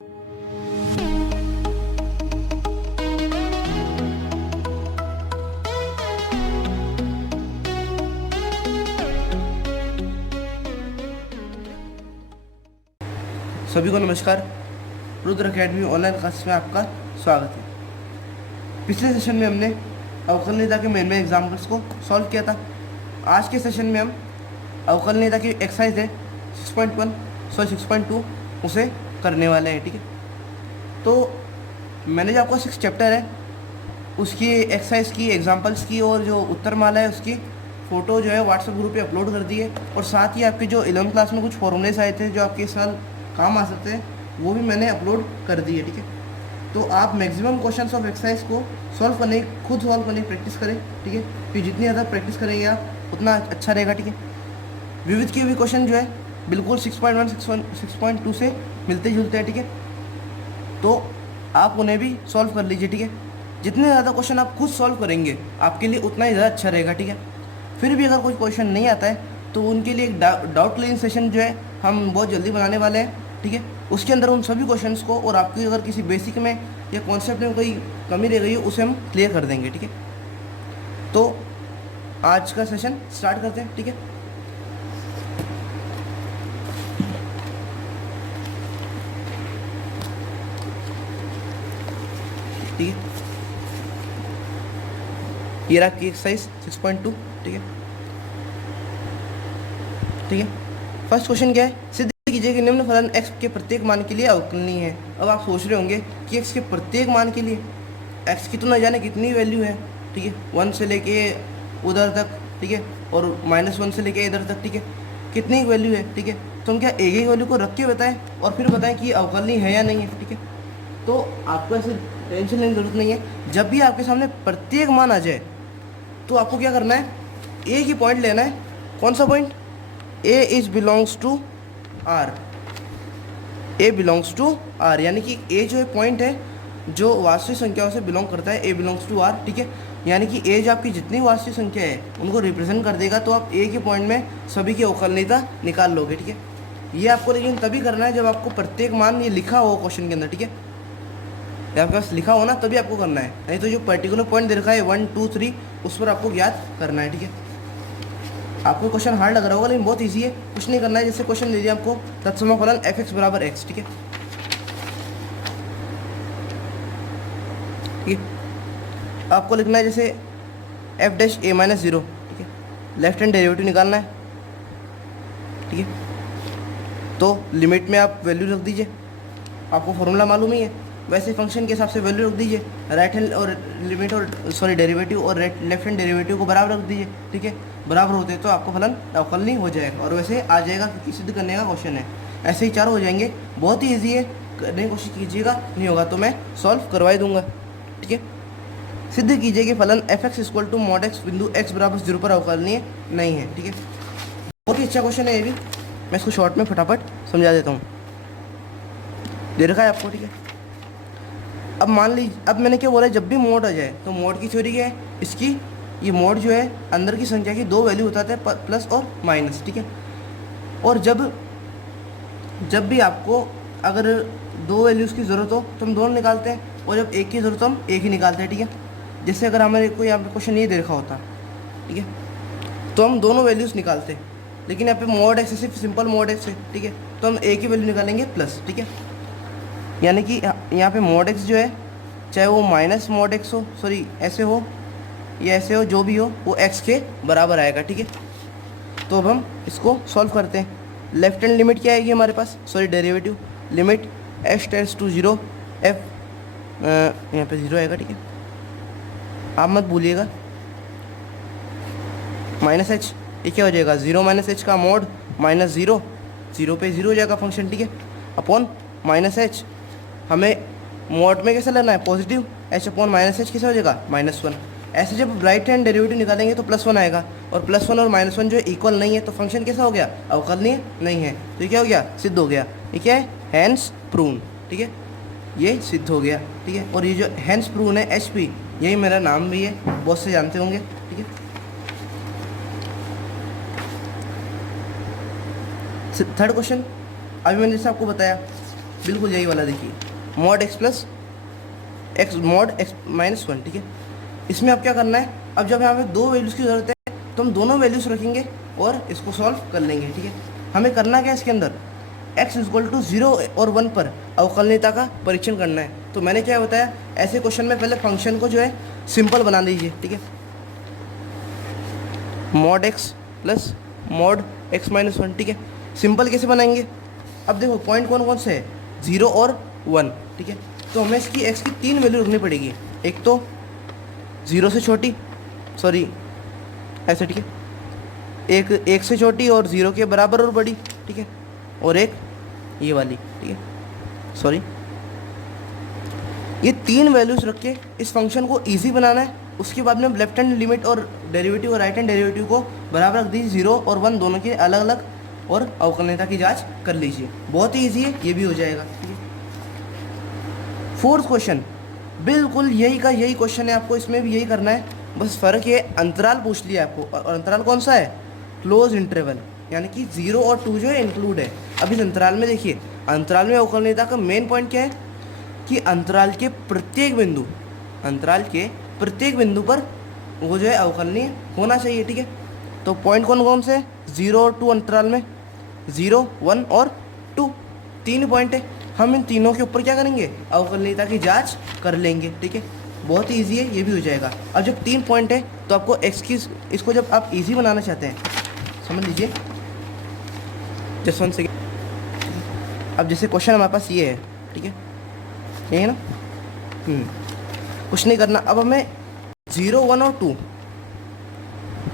सभी को नमस्कार। रुद्र अकेडमी ऑनलाइन क्लासेस में आपका स्वागत है। पिछले सेशन में हमने अवकलनीयता के मेन एग्जाम्पल्स को सॉल्व किया था। आज के सेशन में हम अवकलनीयता की एक्सरसाइज है 6.2 उसे करने वाले हैं। ठीक है, तो मैंने जो आपका 6 चैप्टर है उसकी एक्सरसाइज की, एग्जाम्पल्स की और जो उत्तरमाला है उसकी फ़ोटो जो है व्हाट्सएप ग्रुप पे अपलोड कर दी है। और साथ ही आपके जो 11th क्लास में कुछ फॉर्मूलेस आए थे जो आपके इस साल काम आ सकते हैं वो भी मैंने अपलोड कर दिए। ठीक है, तो आप मैक्सिमम क्वेश्चंस ऑफ एक्सरसाइज को सॉल्व करने, खुद सॉल्व करने की प्रैक्टिस करें। ठीक है, फिर जितनी ज़्यादा प्रैक्टिस करेंगे आप उतना अच्छा रहेगा। ठीक है, विविध के भी क्वेश्चन जो है बिल्कुल 6.1 6.2 से मिलते जुलते हैं। ठीक है, तो आप उन्हें भी सॉल्व कर लीजिए। ठीक है, जितने ज़्यादा क्वेश्चन आप खुद सॉल्व करेंगे आपके लिए उतना ही ज़्यादा अच्छा रहेगा। ठीक है, फिर भी अगर कोई क्वेश्चन नहीं आता है तो उनके लिए एक डाउट क्लियरिंग सेशन जो है हम बहुत जल्दी बनाने वाले हैं। ठीक है, उसके अंदर उन सभी क्वेश्चंस को और आपकी अगर किसी बेसिक में या कॉन्सेप्ट में कोई कमी रह गई है उसे हम क्लियर कर देंगे। ठीक है, तो आज का सेशन स्टार्ट करते हैं। ठीक है, ठीक है, ये रहा की एक्सरसाइज 6.2। ठीक है, ठीक है, फर्स्ट क्वेश्चन क्या है, सिद्ध कीजिए कि निम्न फलन x के प्रत्येक मान के लिए अवकलनीय है। अब आप सोच रहे होंगे कि x के प्रत्येक मान के लिए x की तो न जाने कितनी वैल्यू है। ठीक है, 1 से लेके उधर तक, ठीक है, और -1 से लेके इधर तक। ठीक है, कितनी वैल्यू है। ठीक है, तो हम क्या एक एक वैल्यू को रख के बताएं और फिर बताएं कि अवकलनीय है या नहीं है। ठीक है, तो आपको ऐसे टेंशन लेने की जरूरत नहीं है। जब भी आपके सामने प्रत्येक मान आ जाए तो आपको क्या करना है, एक ही पॉइंट लेना है। कौन सा point, A is belongs to R, A belongs to R, यानी कि ए जो है पॉइंट है जो वास्तविक संख्याओं से बिलोंग करता है, ए बिलोंग्स टू आर। ठीक है, यानी कि ए जो आपकी जितनी वास्तविक संख्या है उनको रिप्रेजेंट कर देगा, तो आप ए के पॉइंट में सभी की अवकलनीयता निकाल लोगे। ठीक है, ये आपको लेकिन तभी करना है जब आपको प्रत्येक मान ये लिखा हो क्वेश्चन के अंदर। ठीक है, जब आपके पास लिखा हो ना तभी आपको करना है, नहीं तो जो पर्टिकुलर पॉइंट दे रखा है 1 2 3 उस पर आपको ज्ञात करना है। ठीक है, आपको क्वेश्चन हार्ड लग रहा होगा लेकिन बहुत इजी है, कुछ नहीं करना है। जैसे क्वेश्चन दे दिया आपको तत्सम फलन f(x) बराबर x। ठीक है, ठीक है, आपको लिखना है जैसे f'(a-0). ठीक है, लेफ्ट हैंड डेरिवेटिव निकालना है। ठीक है, तो लिमिट में आप वैल्यू रख दीजिए, आपको फॉर्मूला मालूम ही है, वैसे फंक्शन के हिसाब से वैल्यू रख दीजिए। राइट हैंड और लिमिट और डेरिवेटिव और लेफ्ट हैंड डेरिवेटिव को बराबर रख दीजिए। ठीक है, बराबर होते तो आपको फलन अवकलनीय हो जाएगा और वैसे आ जाएगा क्योंकि सिद्ध करने का क्वेश्चन है। ऐसे ही चार हो जाएंगे, बहुत ही ईजी है, करने की कोशिश कीजिएगा, नहीं होगा तो मैं सॉल्व करवा दूंगा। ठीक है, सिद्ध कीजिए कि फलन f(x) = mod x बिंदु x बराबर 0 पर अवकलनीय नहीं है। ठीक है, बहुत ही अच्छा क्वेश्चन है ये भी, मैं इसको शॉर्ट में फटाफट समझा देता हूँ, दे रखा है आपको। ठीक है, अब मान लीजिए, अब मैंने क्या बोला, जब भी मोड आ जाए तो मोड की थ्योरी क्या है इसकी, ये मोड जो है अंदर की संख्या की दो वैल्यू बताते हैं, प्लस और माइनस। ठीक है, और जब भी आपको अगर दो वैल्यूज़ की ज़रूरत हो तो हम दोनों निकालते हैं, और जब एक की ज़रूरत हो हम एक ही निकालते हैं। ठीक है, जैसे अगर हमारे कोई यहाँ पे क्वेश्चन ये दे रखा होता, ठीक है, तो हम दोनों वैल्यूज़ निकालते हैं, लेकिन यहाँ पे मोड एक्स सिर्फ सिंपल मोड एक्स है। ठीक है, तो हम एक ही वैल्यू निकालेंगे प्लस। ठीक है, यानी कि यहाँ पे मोड एक्स जो है, चाहे वो माइनस मोड एक्स हो, सॉरी ऐसे हो या ऐसे हो, जो भी हो वो एक्स के बराबर आएगा। ठीक है, तो अब हम इसको सॉल्व करते हैं। लेफ्ट हैंड लिमिट क्या आएगी हमारे पास, sorry derivative, limit x tends to 0 f, यहाँ पे 0 आएगा। ठीक है, आप मत भूलिएगा, माइनस h, ये क्या हो जाएगा, 0 - h का मोड -0, 0 पे 0 हो जाएगा फंक्शन। ठीक है, अपॉन -h, हमें मोड में कैसे लेना है, पॉजिटिव, h अपॉन -h कैसे हो जाएगा, -1। ऐसे जब राइट हैंड डेरिवेटिव निकालेंगे तो +1 आएगा, और +1 और -1 जो है इक्वल नहीं है, तो फंक्शन कैसा हो गया, अवकलनीय नहीं है। तो ये क्या हो गया, सिद्ध हो गया। ये क्या है, हैंस प्रूवन। ठीक है, ये सिद्ध हो गया। ठीक है, और ये जो हैंस प्रूवन है HP, यही मेरा नाम भी है, बहुत से जानते होंगे। ठीक है, थर्ड क्वेश्चन, अभी मैंने जैसे आपको बताया बिल्कुल यही वाला देखिए, mod x plus x mod x minus one, ठीक है। इसमें अब क्या करना है, अब जब हमें दो वैल्यूज़ की ज़रूरत है तो हम दोनों वैल्यूज़ रखेंगे और इसको सॉल्व कर लेंगे, ठीक है। हमें करना क्या है इसके अंदर, x इक्वल टू 0 और 1 पर अवकलनीयता का परीक्षण करना है। तो मैंने क्या बताया, ऐसे क्वेश्चन में पहले फंक्शन को जो है सिंपल बना लीजिए, ठीक है। Mod x plus mod x minus one, ठीक है। सिंपल कैसे बनाएंगे, अब देखो पॉइंट कौन कौन से है, 0 और 1, ठीक है। तो हमें इसकी x की 3 वैल्यू रखनी पड़ेगी, एक तो 0 से छोटी, सॉरी ऐसे, ठीक है, एक 1 से छोटी और 0 के बराबर और बड़ी, ठीक है, और एक ये वाली, ठीक है, सॉरी। ये 3 वैल्यूज रख के इस फंक्शन को इजी बनाना है। उसके बाद में हम लेफ्ट हैंड लिमिट और डेरिवेटिव और राइट हैंड डेरिवेटिव को बराबर रख दीजिए, 0 और 1 दोनों के अलग अलग, और अवकलनीयता की जांच कर लीजिए। बहुत ही ईजी है, ये भी हो जाएगा, ठीक है। फोर्थ क्वेश्चन बिल्कुल यही का यही क्वेश्चन है, आपको इसमें भी यही करना है, बस फ़र्क ये अंतराल पूछ लिया आपको, और अंतराल कौन सा है, क्लोज इंटरवल, यानी कि 0 और 2 जो है इंक्लूड है। अब इस अंतराल में देखिए, अंतराल में अवकलनीयता का मेन पॉइंट क्या है कि अंतराल के प्रत्येक बिंदु पर वो जो है अवकलनीय होना चाहिए, ठीक है। तो पॉइंट कौन कौन से, 0 और 2 अंतराल में, 0, 1 और 2, 3 पॉइंट है। हम इन तीनों के ऊपर क्या करेंगे, अवकलनीयता की जांच कर लेंगे, ठीक है। बहुत ही ईजी है, ये भी हो जाएगा। अब जब 3 पॉइंट है तो आपको एक्स की, इसको जब आप ईजी बनाना चाहते हैं, समझ लीजिए, जस्ट वन सेकेंड। अब जैसे क्वेश्चन हमारे पास ये है, ठीक है, ये है ना, कुछ नहीं करना। अब हमें 0, 1 और 2,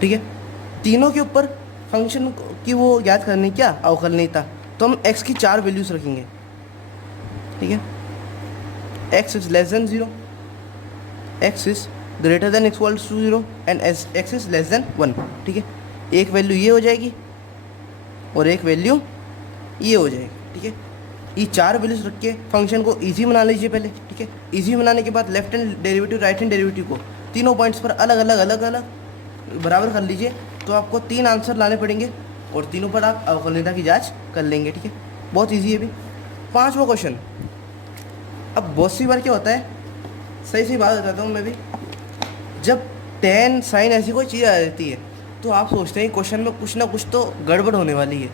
ठीक है, तीनों के ऊपर फंक्शन की वो याद करनी, क्या, अवकलनीयता। तो हम x की 4 वैल्यूज रखेंगे, ठीक है। x is less than 0, x is greater than equals to 0 and x is less than 1, ठीक है। एक वैल्यू ये हो जाएगी और एक वैल्यू ये हो जाएगी, ठीक है। ये 4 वैल्यूज रख के फंक्शन को इजी बना लीजिए पहले, ठीक है। इजी बनाने के बाद left hand derivative right hand derivative को तीनों पॉइंट्स पर अलग अलग बराबर कर लीजिए। तो आपको 3 आंसर लाने पड़ेंगे और तीनों पर आप अवकलनीयता की जांच कर लेंगे, ठीक है। बहुत इजी है भी। 5वां क्वेश्चन, अब बहुत सी बार क्या होता है, सही बात बताता हूँ मैं भी, जब tan sin ऐसी कोई चीज़ आ जाती है तो आप सोचते हैं क्वेश्चन में कुछ ना कुछ तो गड़बड़ होने वाली है।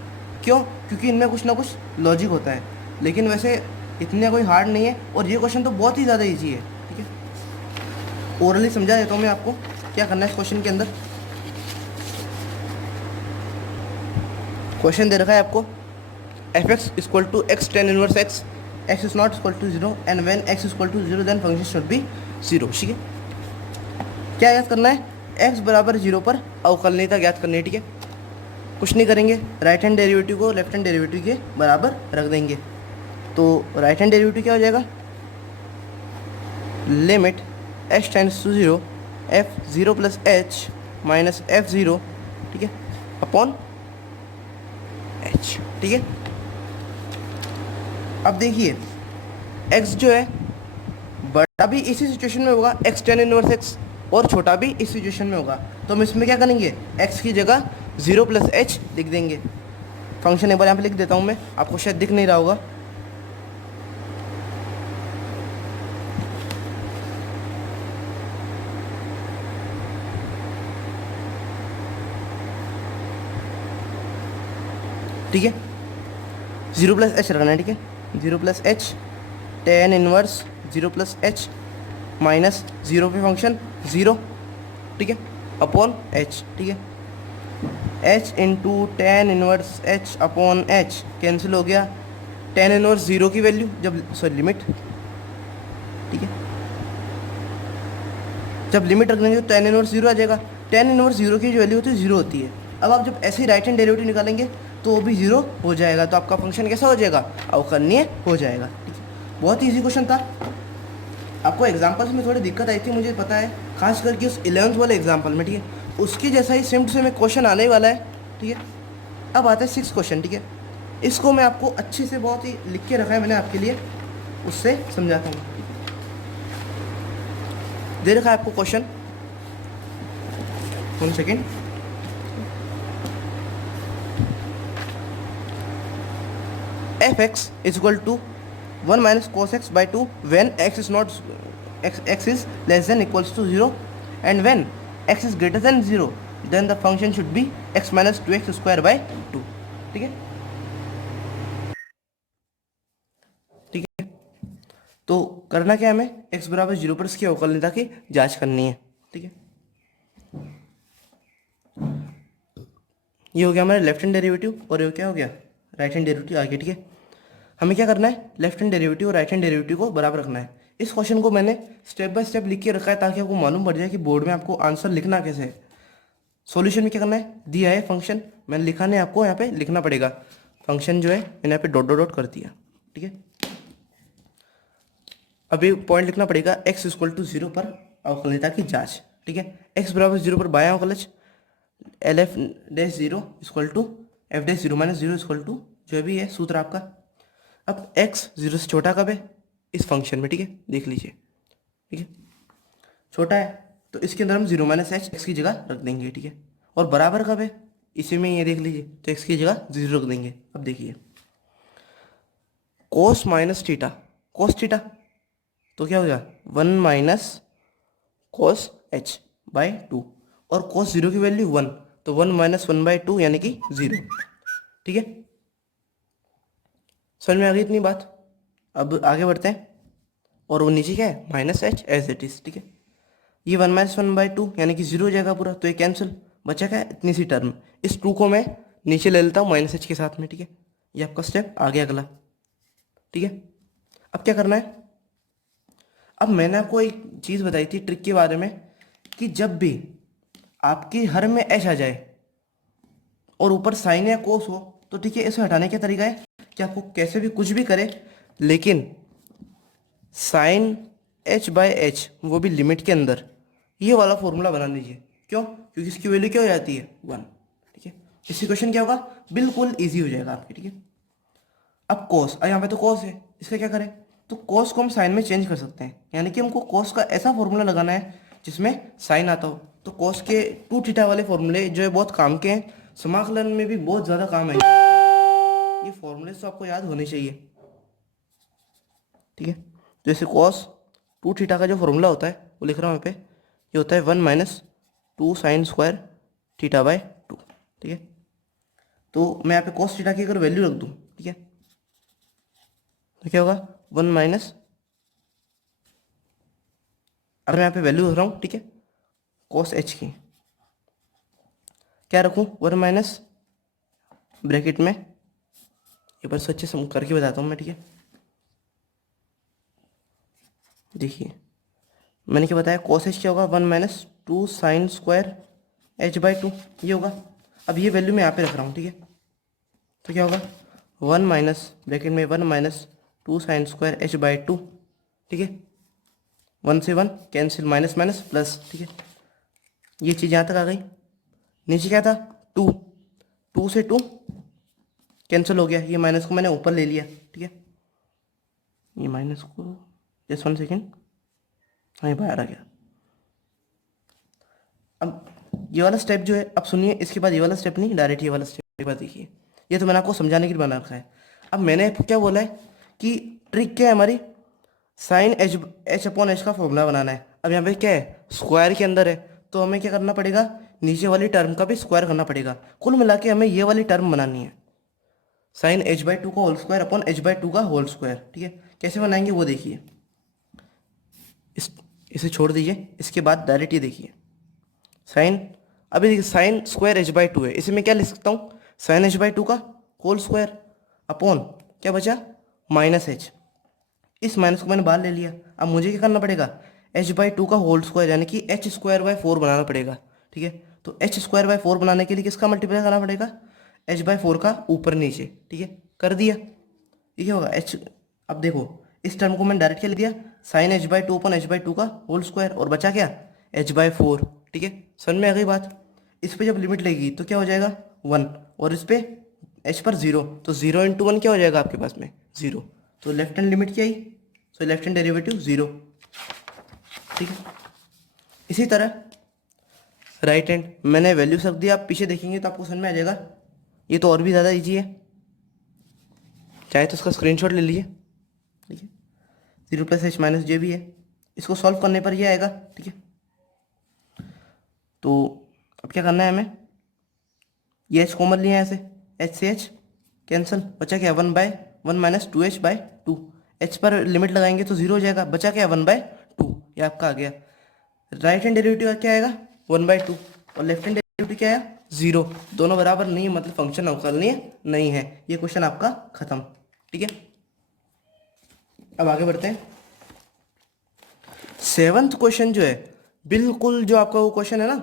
क्यों, क्योंकि इनमें कुछ ना कुछ लॉजिक होता है, लेकिन वैसे इतना कोई हार्ड नहीं है, और ये क्वेश्चन तो बहुत ही ज़्यादा ईजी है, ठीक है। ओरली समझा देता हूँ मैं आपको क्या करना है इस क्वेश्चन के अंदर। क्वेश्चन दे रखा है आपको, f(x) equal to x tan inverse x, x is not equal to 0 and when x equal to 0 then function should be 0, ठीक है। क्या याद करना है, x बराबर 0 पर अवकलनीयता ज्ञात करनी है, ठीक है। कुछ नहीं करेंगे, राइट हैंड डेरिवेटिव को लेफ्ट हैंड डेरिवेटिव के बराबर रख देंगे। तो राइट हैंड डेरिवेटिव क्या हो जाएगा, limit x tends to 0 f0 plus h minus f0, ठीक है, अपॉन h, ठीक है। अब देखिए x जो है बड़ा भी इसी सिचुएशन में होगा, x tan इनवर्स x, और छोटा भी इस सिचुएशन में होगा। तो हम इसमें क्या करेंगे, x की जगह 0 प्लस h लिख देंगे। फंक्शन एक बार यहाँ पे लिख देता हूँ मैं, आपको शायद दिख नहीं रहा होगा। ठीक है, 0 प्लस h रखना है, ठीक है। 0 plus h tan inverse 0 plus h minus 0 पे फंक्शन 0, ठीक है, अपॉन h, ठीक है। h into tan inverse h upon h cancel हो गया। tan इनवर्स 0 की वैल्यू जब, सॉरी लिमिट, ठीक है, जब लिमिट रख देंगे तो tan इनवर्स 0 आ जाएगा। tan इनवर्स 0 की जो वैल्यू होती है 0 होती है। अब आप जब ऐसे ही राइट हैंड डेरिवेटिव निकालेंगे तो वो भी 0 हो जाएगा, तो आपका फंक्शन कैसा हो जाएगा, अवकलनीय हो जाएगा, ठीक है। बहुत ही ईजी क्वेश्चन था। आपको एग्जांपल्स में थोड़ी दिक्कत आई थी, मुझे पता है, खास करके उस 11th वाले एग्जांपल में, ठीक है। उसके जैसा ही सेम टू सेम एक क्वेश्चन आने वाला है, ठीक है। अब आता है 6th क्वेश्चन, ठीक है। इसको मैं आपको अच्छे से बहुत ही लिख के रखा है मैंने आपके लिए, उससे समझाता हूँ। दे रखा है आपको question, 1 second. f(x) is equal to 1 minus cos X by two when X is not X is less than equals to 0 and when X is greater than 0 then the function should be X minus 2x square by 2। ठीक है, ठीक है। तो करना क्या है, हमें x बराबर 0 पर इसकी अवकलनीयता की जांच करनी है। ठीक है, ये हो गया हमारा लेफ्ट हैंड डेरिवेटिव और ये क्या हो गया राइट हैंड डेरिवेटिव आ गया। ठीक है, हमें क्या करना है, लेफ्ट हैंड डेरिवेटिव और राइट हैंड डेरिवेटिव को बराबर रखना है। इस क्वेश्चन को मैंने स्टेप बाय स्टेप लिख के रखा है ताकि आपको मालूम पड़ जाए कि बोर्ड में आपको आंसर लिखना कैसे है। सॉल्यूशन में क्या करना है, दिया है फंक्शन, मैंने लिखा नहीं, आपको यहाँ पे लिखना पड़ेगा। फंक्शन जो है मैंने यहाँ पे डॉट डॉट डॉट कर दिया। ठीक है, अभी पॉइंट लिखना पड़ेगा x इक्वल टू 0 पर अवकलनीयता की जांच। ठीक है, x बराबर 0 पर बायां अवकलज L F dash 0 equal to F dash 0 minus 0 equal to जो भी है सूत्र आपका। अब x 0 से छोटा कब है इस फंक्शन में, ठीक है, देख लीजिए। ठीक है, छोटा है तो इसके अंदर हम 0 माइनस एच एक्स की जगह रख देंगे। ठीक है, और बराबर कब है इसी में, ये देख लीजिए, तो x की जगह 0 रख देंगे। अब देखिए कोस माइनस थीटा, कोस थीटा तो क्या हो गया 1 माइनस कोस एच बाई 2 और कोस 0 की वैल्यू 1, तो 1 माइनस 1 बाई 2 यानी कि 0। ठीक है, समझ में आ गई इतनी बात। अब आगे बढ़ते हैं और वो नीचे क्या है minus H as it is. ठीक है, ये 1 माइनस 1 बाई 2 यानी कि 0 हो जाएगा पूरा, तो ये कैंसिल, बचा क्या है इतनी सी टर्म। इस 2 को मैं नीचे ले लेता हूँ माइनस एच के साथ में। ठीक है, ये आपका स्टेप आ गया अगला। ठीक है, अब क्या करना है, अब मैंने आपको एक चीज़ बताई थी ट्रिक के बारे में कि जब भी आपकी हर में एच आ जाए और ऊपर साइन या कोस हो तो ठीक है, इसे हटाने का तरीका है कि आपको कैसे भी कुछ भी करे लेकिन साइन एच बाय एच वो भी लिमिट के अंदर ये वाला फॉर्मूला बना लीजिए। क्यों, क्योंकि इसकी वैल्यू क्या हो जाती है 1। ठीक है, इससे क्वेश्चन क्या होगा, बिल्कुल ईजी हो जाएगा आपके। ठीक है, अब कोस, यहाँ पे तो कोस है, इसका क्या करें, तो कोस को हम साइन में चेंज कर सकते हैं, यानी कि हमको कोस का ऐसा फॉर्मूला लगाना है जिसमें साइन आता हो। तो कोस के 2 थीटा वाले फॉर्मूले जो है बहुत काम के हैं, समाकलन में भी बहुत ज़्यादा काम आएंगे। ये फॉर्मूले तो आपको याद होने चाहिए। ठीक है, जैसे कोस 2 थीटा का जो फॉर्मूला होता है वो लिख रहा हूँ यहाँ पे, ये होता है 1 minus 2 sine square theta by 2। ठीक है, तो मैं यहाँ पे कोस थीटा की अगर वैल्यू रख दूँ, ठीक है, तो क्या होगा 1 माइनस, अब मैं यहाँ पे वैल्यू रख रहा हूँ। ठीक है, कोस एच की क्या रखूँ 1 माइनस ब्रैकेट में, एक बार अच्छे से करके बताता हूँ मैं। ठीक है, देखिए मैंने क्या बताया, कोस एच क्या होगा 1 minus 2 sine square H by 2 ये होगा। अब ये वैल्यू मैं यहाँ पे रख रहा हूँ। ठीक है, तो क्या होगा 1 माइनस ब्रैकेट में 1 minus 2 sine square H by 2। ठीक है, 1 से 1 कैंसिल, माइनस माइनस प्लस। ठीक है, ये चीज़ यहाँ तक आ गई। नीचे क्या था 2, 2 से 2 कैंसिल हो गया, ये माइनस को मैंने ऊपर ले लिया। ठीक है, ये माइनस को जस्ट 1 सेकेंड, हाँ ये बाहर आ गया। अब ये वाला स्टेप जो है, अब सुनिए, इसके बाद ये वाला स्टेप नहीं, डायरेक्ट ये वाला स्टेप एक बार देखिए। ये तो मैंने आपको समझाने के लिए बना रखा है। अब मैंने क्या बोला है कि ट्रिक क्या है हमारी, साइन एच अपॉन एच का फॉर्मूला बनाना है। अब यहाँ पे क्या है स्क्वायर के अंदर है, तो हमें क्या करना पड़ेगा, नीचे वाली टर्म का भी स्क्वायर करना पड़ेगा। कुल मिला के हमें ये वाली टर्म बनानी है, साइन एच बाई 2 का whole square upon H by 2 का होल स्क्वायर। ठीक है, कैसे बनाएंगे वो देखिए, इसे छोड़ दीजिए, इसके बाद डायरेक्ट ये देखिए साइन, अभी देखिए साइन स्क्वायर एच बाई 2 है, इसे मैं क्या लिख सकता हूँ साइन एच बाई 2 का होल स्क्वायर अपॉन क्या बचा माइनस एच, इस माइनस को मैंने बाहर ले लिया। अब मुझे क्या करना पड़ेगा, एच बाई 2 का होल स्क्वायर यानी कि एच स्क्वायर बाई 4 बनाना पड़ेगा। ठीक है, तो एच स्क्वायर बाई 4 बनाने के लिए किसका मल्टीप्लाई करना पड़ेगा, एच बाई 4 का ऊपर नीचे। ठीक है, कर दिया, ये क्या होगा एच, अब देखो इस टर्म को मैंने डायरेक्ट क्या लिख दिया, sine H by 2 upon H by 2 का होल स्क्वायर, और बचा क्या एच बाई 4। ठीक है, समझ में आ गई बात। इस पे जब लिमिट लगेगी तो क्या हो जाएगा 1, और इस पे एच पर 0, तो 0 इंटू 1 क्या हो जाएगा आपके पास में 0, तो लेफ्ट हैंड लिमिट क्या आई, सो लेफ्ट हैंड डेरिवेटिव 0। ठीक है, इसी तरह राइट हैंड मैंने वैल्यू रख दिया, आप पीछे देखेंगे तो आपको समझ में आ जाएगा। ये तो और भी ज़्यादा ईजी है, चाहे तो उसका स्क्रीनशॉट ले लीजिए। ठीक जीरो प्लस एच माइनस जे भी है, इसको सॉल्व करने पर ये आएगा। ठीक है, तो अब क्या करना है हमें, ये एच कॉमन लिया है ऐसे, एच से एच कैंसिल, बचा क्या 1/1 माइनस 2h/2। एच पर लिमिट लगाएंगे तो जीरो हो जाएगा, बचा क्या 1/2, ये आपका आ गया। राइट हैंड डेरिवेटिव क्या आएगा 1/2, और लेफ्ट हैंड डेरिवेटिव क्या आया 0। दोनों बराबर नहीं है, मतलब फंक्शन अवकलनीय नहीं है। ये क्वेश्चन आपका खत्म। ठीक है, अब आगे बढ़ते हैं। 7th क्वेश्चन जो है, बिल्कुल जो आपका वो क्वेश्चन है ना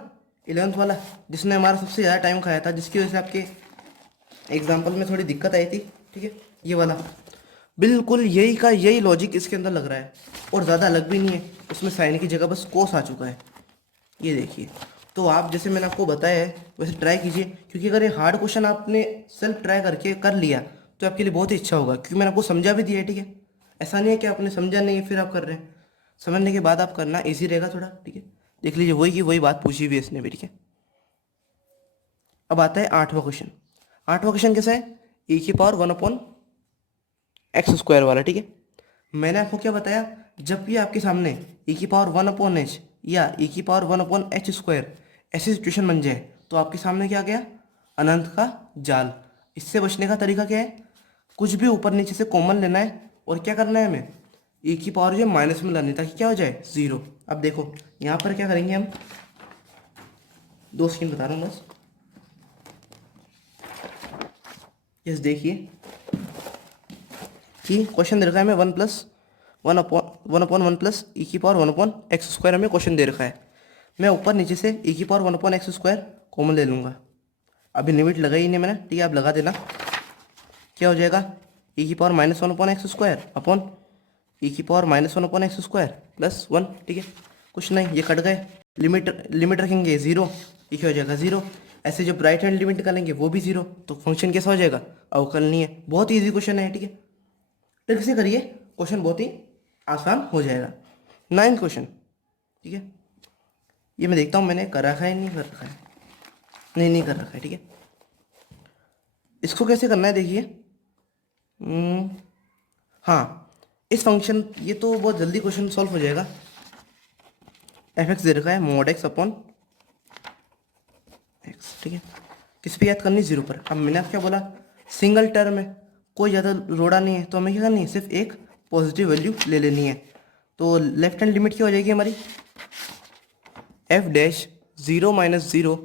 11th वाला, जिसने हमारा सबसे ज़्यादा टाइम खाया था, जिसकी वजह से आपके एग्जाम्पल में थोड़ी दिक्कत आई थी। ठीक है, ये वाला बिल्कुल यही का यही लॉजिक इसके अंदर लग रहा है, और ज़्यादा अलग भी नहीं है। उसमें साइन की जगह बस कोस आ चुका है, ये देखिए। तो आप जैसे मैंने आपको बताया है वैसे ट्राई कीजिए, क्योंकि अगर ये हार्ड क्वेश्चन आपने सेल्फ ट्राई करके कर लिया तो आपके लिए बहुत ही अच्छा होगा, क्योंकि मैंने आपको समझा भी दिया है। ठीक है, ऐसा नहीं है कि आपने समझा नहीं है फिर आप कर रहे हैं, समझने के बाद आप करना ईजी रहेगा थोड़ा। ठीक है, देख लीजिए वही की वही बात पूछी हुई है इसने भी। ठीक है, अब आता है 8वां क्वेश्चन। 8वां क्वेश्चन कैसा है, e की पावर 1/x² वाला। ठीक है, मैंने आपको क्या बताया, जब भी आपके सामने e की पावर 1/h या e की पावर 1/h² ऐसी सिचुएशन बन जाए, तो आपके सामने क्या आ गया, अनंत का जाल। इससे बचने का तरीका क्या है, कुछ भी ऊपर नीचे से कॉमन लेना है, और क्या करना है हमें, e की पावर जो माइनस में लानी है, ताकि क्या हो जाए 0। अब देखो यहाँ पर क्या करेंगे हम, 2 सेकंड बता रहा हूँ बस। यस, देखिए कि क्वेश्चन दे रखा है हमें 1 की पावर 1/x² हमें क्वेश्चन दे रखा है। मैं ऊपर नीचे से e की पावर 1/x² कॉमन ले लूँगा। अभी लिमिट लगाई ही नहीं मैंने, ठीक है, आप लगा देना। क्या हो जाएगा, e की पावर -1/x² अपॉन e की पावर -1/x² प्लस 1। ठीक है, कुछ नहीं, ये कट गए। लिमिट रखेंगे 0, ये क्या हो जाएगा 0। ऐसे जब राइट हैंड लिमिट निकालेंगे वो भी 0, तो फंक्शन कैसा हो जाएगा, अवकलनीय है। बहुत ईजी क्वेश्चन है। ठीक है, ट्रिक से करिए, क्वेश्चन बहुत ही आसान हो जाएगा। 9th question. ठीक है, ये मैं देखता हूँ मैंने कर रखा है नहीं कर रखा है, नहीं कर रखा है। ठीक है, इसको कैसे करना है देखिए। हाँ, इस फंक्शन, ये तो बहुत जल्दी क्वेश्चन सॉल्व हो जाएगा। f(x) दे रखा है mod x अपॉन x। ठीक है, किस पे याद करनी, 0 पर। अब मैंने क्या बोला, सिंगल टर्म है, कोई ज़्यादा रोड़ा नहीं है, तो हमें क्या करनी है, सिर्फ एक पॉजिटिव वैल्यू ले लेनी है। तो लेफ्ट हैंड लिमिट क्या हो जाएगी हमारी, f'(0 - 0)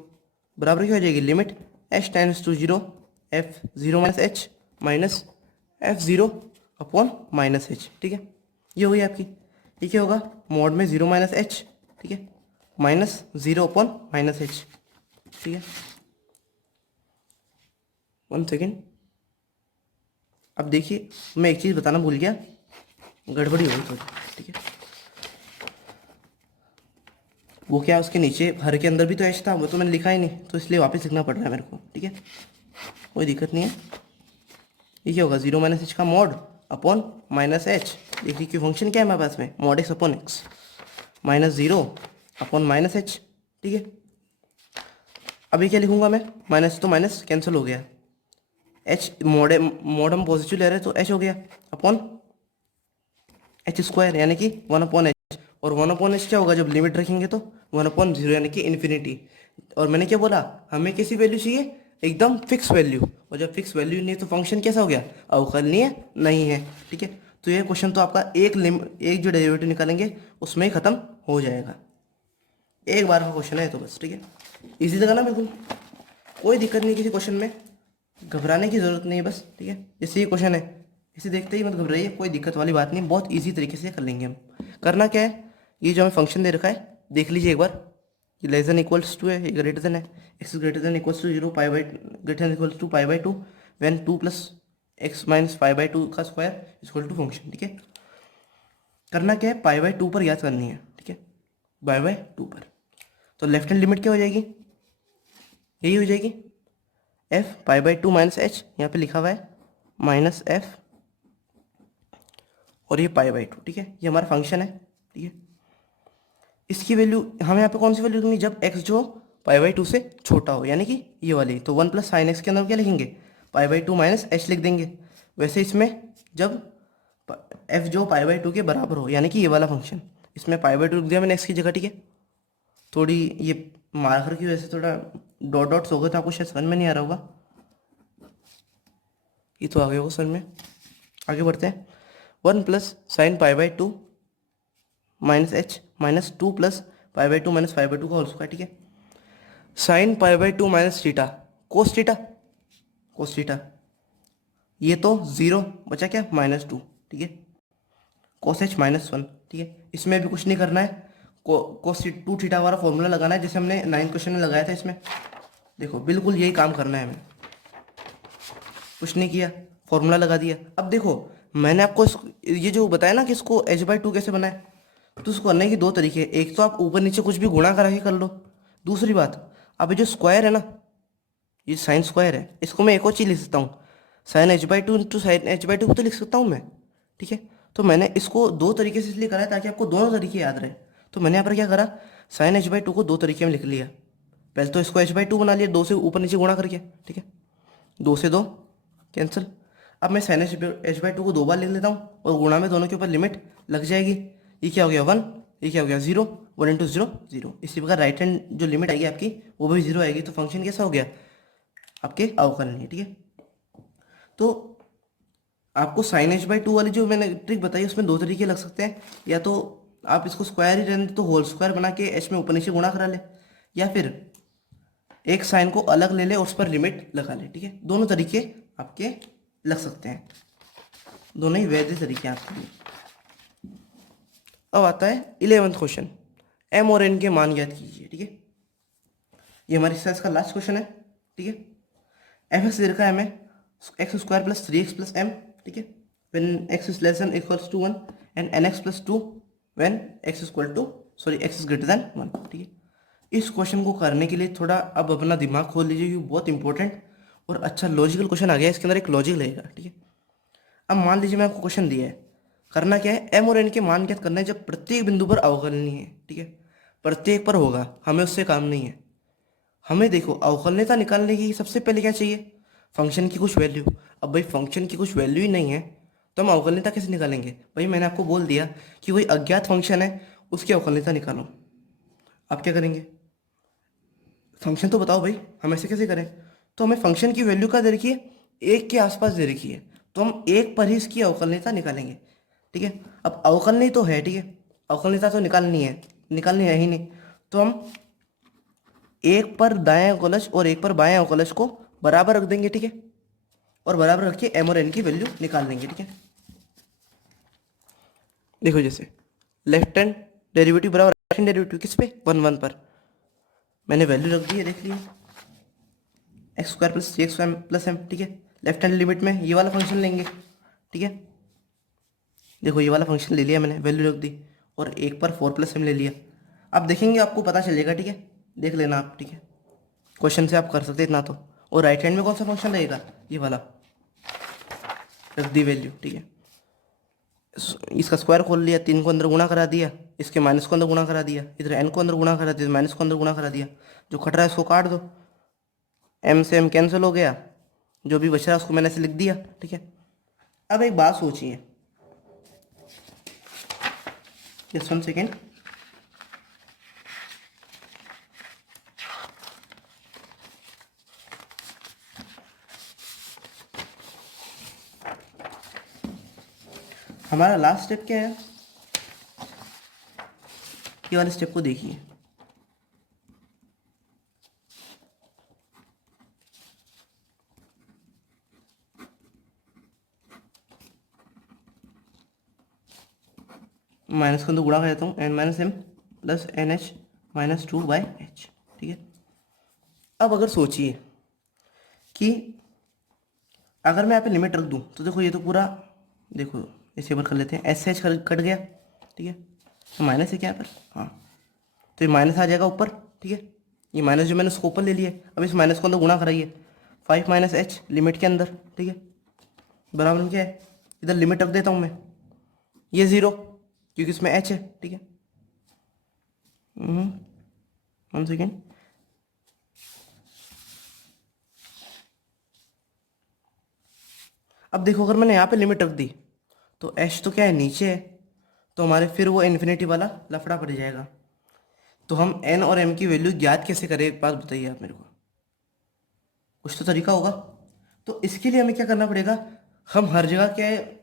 बराबर क्या हो जाएगी, limit h tends to 0 f(0 - h) minus f(0 upon -h)। ठीक है, ये होगी आपकी, ये क्या होगा, मॉड में 0 - h। ठीक है, -0 अपॉन -h। ठीक है, 1 सेकेंड। अब देखिए, मैं एक चीज़ बताना भूल गया, गड़बड़ी हो गई थोड़ी। ठीक है, वो क्या, उसके नीचे हर के अंदर भी तो एच था, वो तो मैंने लिखा ही नहीं, तो इसलिए वापस लिखना पड़ रहा है मेरे को। ठीक है, कोई दिक्कत नहीं है। ये क्या होगा, 0 - h का मॉड अपॉन -h। देखिए कि फंक्शन क्या है हमारे पास में, mod x upon x, -0 upon -h। ठीक है, अभी क्या लिखूंगा मैं, माइनस तो माइनस कैंसिल हो गया, h मॉड हम पॉजिटिव ले रहे हैं तो h हो गया अपॉन h², यानी कि 1/h। और 1/h क्या होगा, जब लिमिट रखेंगे तो 1/0 यानी कि इन्फिनिटी। और मैंने क्या बोला, हमें कैसी वैल्यू चाहिए, एकदम फिक्स वैल्यू। और जब फिक्स वैल्यू नहीं है तो फंक्शन कैसा हो गया, अवकलनीय नहीं है। ठीक है, तो ये क्वेश्चन तो आपका एक जो डेरिवेटिव निकालेंगे उसमें ही खत्म हो जाएगा। एक बार का क्वेश्चन है तो बस। ठीक है, इजी लगा ना, बिल्कुल कोई दिक्कत नहीं किसी क्वेश्चन में, घबराने की ज़रूरत नहीं है बस। ठीक है, जैसे ये क्वेश्चन है, इसे देखते ही मत घबराइए, कोई दिक्कत वाली बात नहीं, बहुत इजी तरीके से कर लेंगे हम। करना क्या है, ये जो हमें फंक्शन दे रखा है देख लीजिए एक बार, ये लेस देन इक्वल्स टू है, ये ग्रेटर देन है, x greater than equals to 0, greater than equals to π/2 when 2 + x - π/2 का स्क्वायर इक्वल टू फंक्शन। ठीक है, करना क्या है, π/2 पर याद करनी है। ठीक है, π/2 पर, तो लेफ्ट हैंड लिमिट क्या हो जाएगी, यही हो जाएगी f π/2 - h, यहाँ पे लिखा हुआ है -f और ये π/2। ठीक है, ये हमारा फंक्शन है। ठीक है, इसकी वैल्यू हमें यहाँ पे कौन सी वैल्यू दूंगी, जब x जो π/2 से छोटा हो, यानी कि ये वाली। तो 1 + sin x के अंदर क्या लिखेंगे, π/2 - h लिख देंगे। वैसे इसमें जब एफ जो पाई बाई टू के बराबर हो, यानी कि ये वाला फंक्शन। इसमें पाई बाई टू लिख दिया मैंने एक्स की जगह, ठीक है। थोड़ी ये मार्कर की वजह से थोड़ा डॉट डॉट्स हो गए तो आपको शायद समझ में नहीं आ रहा होगा। ये तो आ गया होगा समझ में। आगे बढ़ते हैं। 1 plus sine pi by two minus H minus 2 plus pi by two minus five by two का होल स्क्वायर, ठीक है। Sine pi by two minus theta cos theta, cos theta, ये तो जीरो बचा क्या, माइनस टू, ठीक है। कोस H minus one, ठीक है। इसमें भी कुछ नहीं करना है, कोस टू थीटा वाला फॉर्मूला लगाना है जैसे हमने 9th क्वेश्चन में लगाया था। इसमें देखो बिल्कुल यही काम करना है हमें, कुछ नहीं किया, फॉर्मूला लगा दिया। अब देखो मैंने आपको ये जो बताया ना कि इसको एच बाई टू कैसे बनाए, तो उसको करने के दो तरीके हैं। एक तो आप ऊपर नीचे कुछ भी गुणा करा के कर लो। दूसरी बात, अब ये जो स्क्वायर है ना, ये साइन स्क्वायर है, इसको मैं एक और चीज़ लिख सकता हूँ, sine H by two into sine H by two तो लिख सकता हूँ मैं, ठीक है। तो मैंने इसको दो तरीके से इसलिए करा है ताकि आपको दोनों तरीके याद रहे। तो मैंने यहाँ पर क्या करा, साइन एच बाई टू को दो तरीके में लिख लिया। पहले तो इसको एच बाई टू बना लिया, दो से ऊपर नीचे गुणा करके, ठीक है। दो से दो कैंसिल। अब मैं साइन एच बाई टू को दो बार लिख लेता हूँ और गुणा में दोनों के ऊपर लिमिट लग जाएगी। ये क्या हो गया 1, ये क्या हो गया 0, 1 इंटू जीरो जीरो। इसी प्रकार राइट हैंड जो लिमिट आएगी आपकी वो भी 0 आएगी। तो फंक्शन कैसा हो गया आपके अवकलनीय, ठीक है। तो आपको साइन एच बाई टू वाली जो मैंने ट्रिक बताई उसमें दो तरीके लग सकते हैं, या तो आप इसको स्क्वायर ही रहने तो होल स्क्वायर बना के एच में ऊपर नीचे गुणा करा ले, या फिर एक साइन को अलग ले ले और उस पर लिमिट लगा ले, ठीक है। दोनों तरीके आपके लग सकते हैं, दोनों ही वैध तरीके हैं आपके लिए। अब आता है 11th क्वेश्चन, एम और एन के मान ज्ञात कीजिए, ठीक है। ये हमारी एक्सरसाइज का लास्ट क्वेश्चन है, ठीक है। एफ एक्स दे रखा है हमें X square plus 3x plus M, ठीक है। When X is less than equals to 1 and N X plus 2 when X equal to X is greater than 1, ठीक है। इस क्वेश्चन को करने के लिए थोड़ा अब अपना दिमाग खोल लीजिए, क्योंकि बहुत इंपॉर्टेंट और अच्छा लॉजिकल क्वेश्चन आ गया है। इसके अंदर एक लॉजिक लगेगा, ठीक है। अब मान लीजिए मैं आपको क्वेश्चन दिया है, करना क्या है, एम और एन के मान ज्ञात करना है जब प्रत्येक बिंदु पर अवकलनीय है, ठीक है। प्रत्येक पर होगा, हमें उससे काम नहीं है। हमें देखो अवकलनीयता निकालने की सबसे पहले क्या चाहिए, फंक्शन की कुछ वैल्यू। अब भाई फंक्शन की कुछ वैल्यू ही नहीं है तो हम अवकलनीयता कैसे निकालेंगे। भाई मैंने आपको बोल दिया कि कोई अज्ञात फंक्शन है उसकी अवकलनीयता निकालो। आप क्या करेंगे, फंक्शन तो बताओ भाई, हम ऐसे कैसे करें। तो हमें फंक्शन की वैल्यू क्या दे रखी है, एक के आसपास दे रखी है, तो हम एक पर ही इसकी अवकलनीयता निकालेंगे, ठीक है। अब अवकलनीय तो है, ठीक है, अवकलनीयता तो निकालनी है ही नहीं। तो हम एक पर दाएं अवकलज और एक पर बाएं अवकलज को बराबर रख देंगे, ठीक है। और बराबर रख के एम और एन की वैल्यू निकाल देंगे, ठीक है। देखो जैसे लेफ्ट हैंड डेरिवेटिव बराबर राइट हैंड डेरिवेटिव किस पे, 1 1 पर। मैंने वैल्यू रख दी है, देख लिया, X square plus 3x plus M, ठीक है। लेफ्ट हैंड लिमिट में ये वाला फंक्शन लेंगे, ठीक है। देखो ये वाला फंक्शन ले लिया मैंने, वैल्यू रख दी, और एक पर 4 प्लस एम ले लिया। अब देखेंगे आपको पता चलेगा, ठीक है, देख लेना आप, ठीक है। क्वेश्चन से आप कर सकते इतना तो। और राइट हैंड में कौन सा फंक्शन रहेगा, ये वाला, रख दी वैल्यू, ठीक है। इसका स्क्वायर खोल लिया, 3 को अंदर गुणा करा दिया, इसके माइनस को अंदर गुणा करा दिया, इधर एन को अंदर गुणा करा दिया, माइनस को अंदर गुणा करा दिया। जो खट रहा है उसको काट दो, एम से एम कैंसिल हो गया, जो भी बच रहा है उसको मैंने ऐसे लिख दिया, ठीक है। अब एक बात सोचिए, जस्ट 1 सेकेंड। हमारा लास्ट स्टेप क्या है, ये वाले स्टेप को देखिए। माइनस को तो गुणा कर देता हूँ, N minus M plus N H minus 2 by H, ठीक है। अब अगर सोचिए कि अगर मैं यहाँ पे लिमिट रख दूँ तो देखो ये तो पूरा, देखो इसे बार कर लेते हैं, एस एच कट गया, ठीक है। तो माइनस है क्या यहाँ पर, हाँ, तो ये माइनस आ जाएगा ऊपर, ठीक है। ये माइनस जो मैंने उसको ऊपर ले लिया, अब इस माइनस को अंदर गुणा कराइए, 5 माइनस एच लिमिट के अंदर, ठीक है, बराबर में क्या है, इधर लिमिट रख देता हूँ मैं, ये 0 क्योंकि इसमें एच है, ठीक है। 1 सेकेंड, अब देखो अगर मैंने यहाँ पे लिमिट रख दी तो एच तो क्या है, नीचे है, तो हमारे फिर वो इन्फिनिटी वाला लफड़ा पड़ जाएगा। तो हम एन और एम की वैल्यू ज्ञात कैसे करें, एक बात बताइए आप मेरे को, कुछ तो तरीका होगा। तो इसके लिए हमें क्या करना पड़ेगा, हम हर जगह क्या है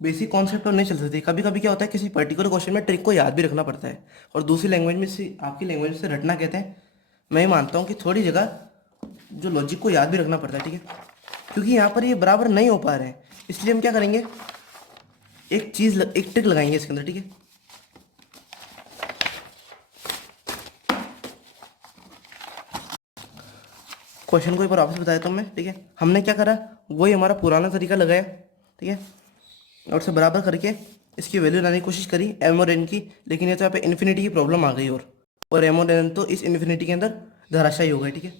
बेसिक कॉन्सेप्ट पर नहीं चल सकते। कभी कभी क्या होता है, किसी पर्टिकुलर क्वेश्चन में ट्रिक को याद भी रखना पड़ता है, और दूसरी लैंग्वेज में से, आपकी लैंग्वेज से रटना कहते हैं। मैं ये मानता हूँ कि थोड़ी जगह जो लॉजिक को याद भी रखना पड़ता है, ठीक है, क्योंकि यहाँ पर ये बराबर नहीं हो पा रहे हैं। इसलिए हम क्या करेंगे, एक ट्रिक लगाएंगे इसके अंदर, ठीक है। क्वेश्चन को एक बार वापस बताया तो मैं, ठीक है, हमने क्या करा, वही हमारा पुराना तरीका लगाया, ठीक है, और से बराबर करके इसकी वैल्यू लाने की कोशिश करी एम और एन की। लेकिन ये तो यहाँ पे इन्फिनिटी की प्रॉब्लम आ गई, और एम और एन तो इस इन्फिनिटी के अंदर धराशायी हो गए, ठीक है।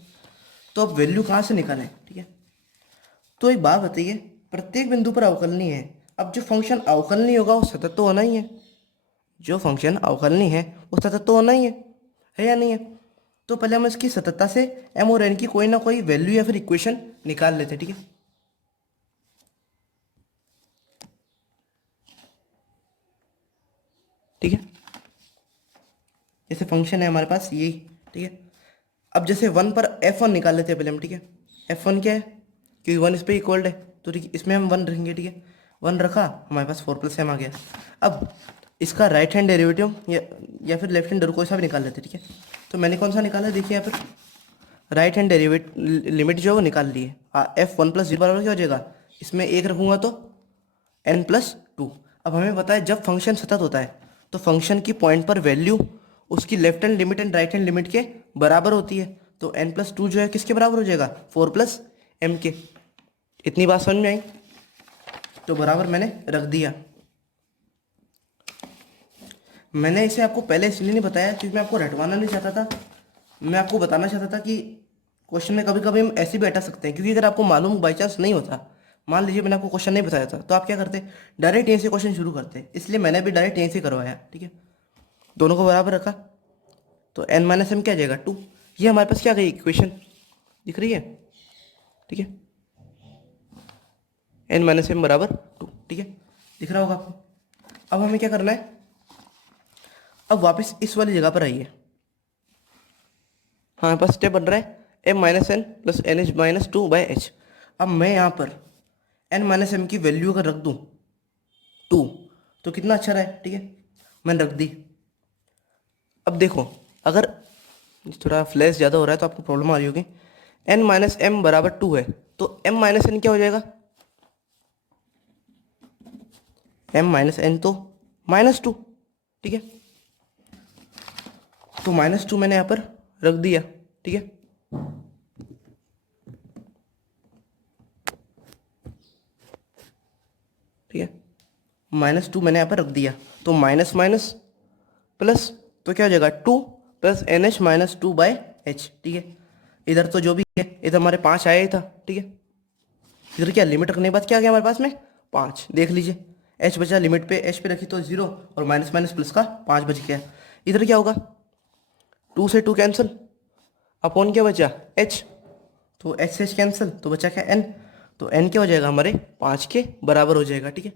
तो अब वैल्यू कहाँ से निकालें, ठीक है। तो एक बात बताइए, प्रत्येक बिंदु पर अवकलनीय है। अब जो फंक्शन अवकलनीय होगा वो सतत तो होना ही है, जो फंक्शन अवकलनीय है वो सतत तो होना ही है या नहीं है। तो पहले हम इसकी सततता से एम और एन की कोई ना कोई वैल्यू या फिर इक्वेशन निकाल लेते, ठीक है। ठीक है, जैसे फंक्शन है हमारे पास यही, ठीक है। अब जैसे वन पर एफ वन निकाल लेते हैं पहले हम, ठीक है। एफ वन क्या है, क्योंकि वन इस पर इक्वल्ड है, तो ठीक है, इसमें हम वन रखेंगे, ठीक है। वन रखा, हमारे पास 4+m आ गया। अब इसका राइट हैंड डेरिवेटिव या फिर लेफ्ट हैंड कोई सा भी निकाल लेते हैं, ठीक है। तो मैंने कौन सा निकाला, देखिए यहाँ पर राइट हैंड डेरिवेट लिमिट जो है वो निकाल ली है। एफ 1+0 बराबर क्या हो जाएगा, इसमें एक रखूंगा तो n+2। अब हमें पता है जब फंक्शन सतत होता है तो फंक्शन की पॉइंट पर वैल्यू उसकी left hand limit and right hand limit के बराबर होती है। तो n+2 जो है किसके बराबर हो जाएगा, 4+m के। इतनी बात समझ में आई, तो बराबर मैंने रख दिया। मैंने इसे आपको पहले इसलिए नहीं बताया क्योंकि मैं आपको रटवाना नहीं चाहता था, मैं आपको बताना चाहता था कि क्वेश्चन में कभी कभी हम ऐसे भी हटा सकते हैं। क्योंकि अगर आपको मालूम बाई चांस नहीं होता, मान लीजिए मैंने आपको क्वेश्चन नहीं बताया था, तो आप क्या करते, डायरेक्ट यहीं से क्वेश्चन शुरू करते। इसलिए मैंने भी डायरेक्ट यहीं से करवाया, ठीक है। दोनों को बराबर रखा, तो n-m क्या आ जाएगा 2। ये हमारे पास क्या गई इक्वेशन दिख रही है, ठीक है, n-m बराबर 2, ठीक है, दिख रहा होगा आपको। अब हमें क्या करना है, अब वापस इस वाली जगह पर आइए। हमारे पास स्टेप बन रहा है m-n+n(h-2/h)। अब मैं यहाँ पर n-m की वैल्यू अगर रख दूँ 2, तो कितना अच्छा रहा है, ठीक है, मैंने रख दी। अब देखो, अगर थोड़ा फ्लैश ज़्यादा हो रहा है तो आपको प्रॉब्लम आ रही होगी। n-m बराबर 2 है, तो m-n क्या हो जाएगा, m-n तो -2, ठीक है। तो -2 मैंने यहाँ पर रख दिया, ठीक है। ठीक है, -2 मैंने यहाँ पर रख दिया, तो माइनस माइनस प्लस, तो क्या हो जाएगा 2 + n(h-2/h), ठीक है। इधर तो जो भी है, इधर हमारे 5 आया ही था, ठीक है। इधर क्या लिमिट रखने के बाद क्या आ गया हमारे पास में 5, देख लीजिए, h बचा, लिमिट पे h पे रखी तो 0, और माइनस माइनस प्लस का 5 बच गया। इधर क्या होगा, 2 से 2 कैंसिल, अपॉन क्या बचा h, तो h से h कैंसिल, तो बचा क्या n, तो n क्या हो जाएगा हमारे 5 के बराबर हो जाएगा, ठीक है।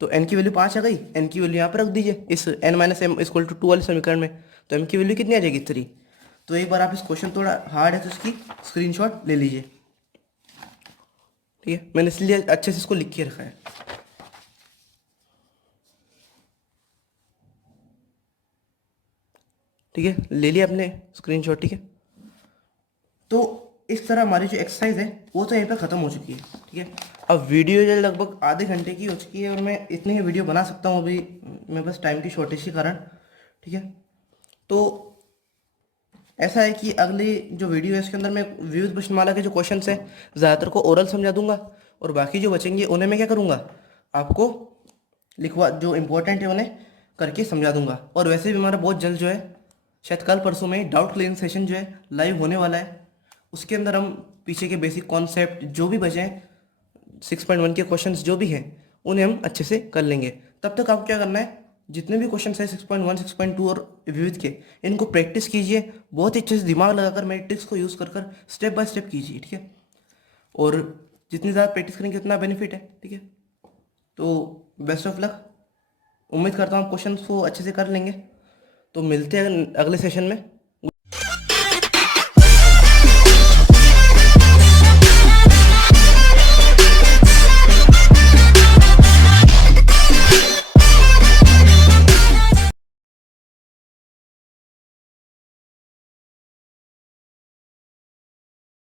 तो n की वैल्यू 5 आ गई, n की वैल्यू यहाँ पर रख दीजिए इस n-m = 2 वाले समीकरण में। तो m की वैल्यू कितनी आ जाएगी 3। तो एक बार आप इस क्वेश्चन, थोड़ा हार्ड है तो इसकी स्क्रीनशॉट ले लीजिए, ठीक है, मैंने इसलिए अच्छे से इसको लिख के रखा है। ठीक है, ले लिया अपने स्क्रीनशॉट, ठीक है। तो इस तरह हमारी जो एक्सरसाइज है वो तो यहीं पर ख़त्म हो चुकी है, ठीक है। अब वीडियो जो लगभग आधे घंटे की हो चुकी है, और मैं इतनी ही वीडियो बना सकता हूँ अभी, मेरे पास टाइम की शॉर्टेज के कारण, ठीक है। तो ऐसा है कि अगली जो वीडियो है इसके अंदर मैं विविध प्रश्नमाला के जो क्वेश्चन है ज़्यादातर को ओरल समझा दूंगा, और बाकी जो बचेंगे उन्हें मैं क्या करूँगा, आपको लिखवा, जो इम्पोर्टेंट है उन्हें करके समझा दूंगा। और वैसे भी हमारा बहुत जल्द जो है, शायद कल परसों में डाउट क्लियरिंग सेशन जो है लाइव होने वाला है। उसके अंदर हम पीछे के बेसिक कॉन्सेप्ट जो भी बचे हैं, 6.1 के क्वेश्चंस जो भी हैं, उन्हें हम अच्छे से कर लेंगे। तब तक आपको क्या करना है, जितने भी क्वेश्चन है 6.1, 6.2 और विविध के, इनको प्रैक्टिस कीजिए बहुत ही अच्छे से, दिमाग लगाकर मैट्रिक्स को यूज़ कर स्टेप बाय स्टेप कीजिए, ठीक है। और जितनी ज़्यादा प्रैक्टिस करेंगे उतना बेनिफिट है, ठीक है। तो बेस्ट ऑफ लक। उम्मीद करता हूँ आप क्वेश्चन को अच्छे से कर लेंगे। तो मिलते हैं अगले सेशन में।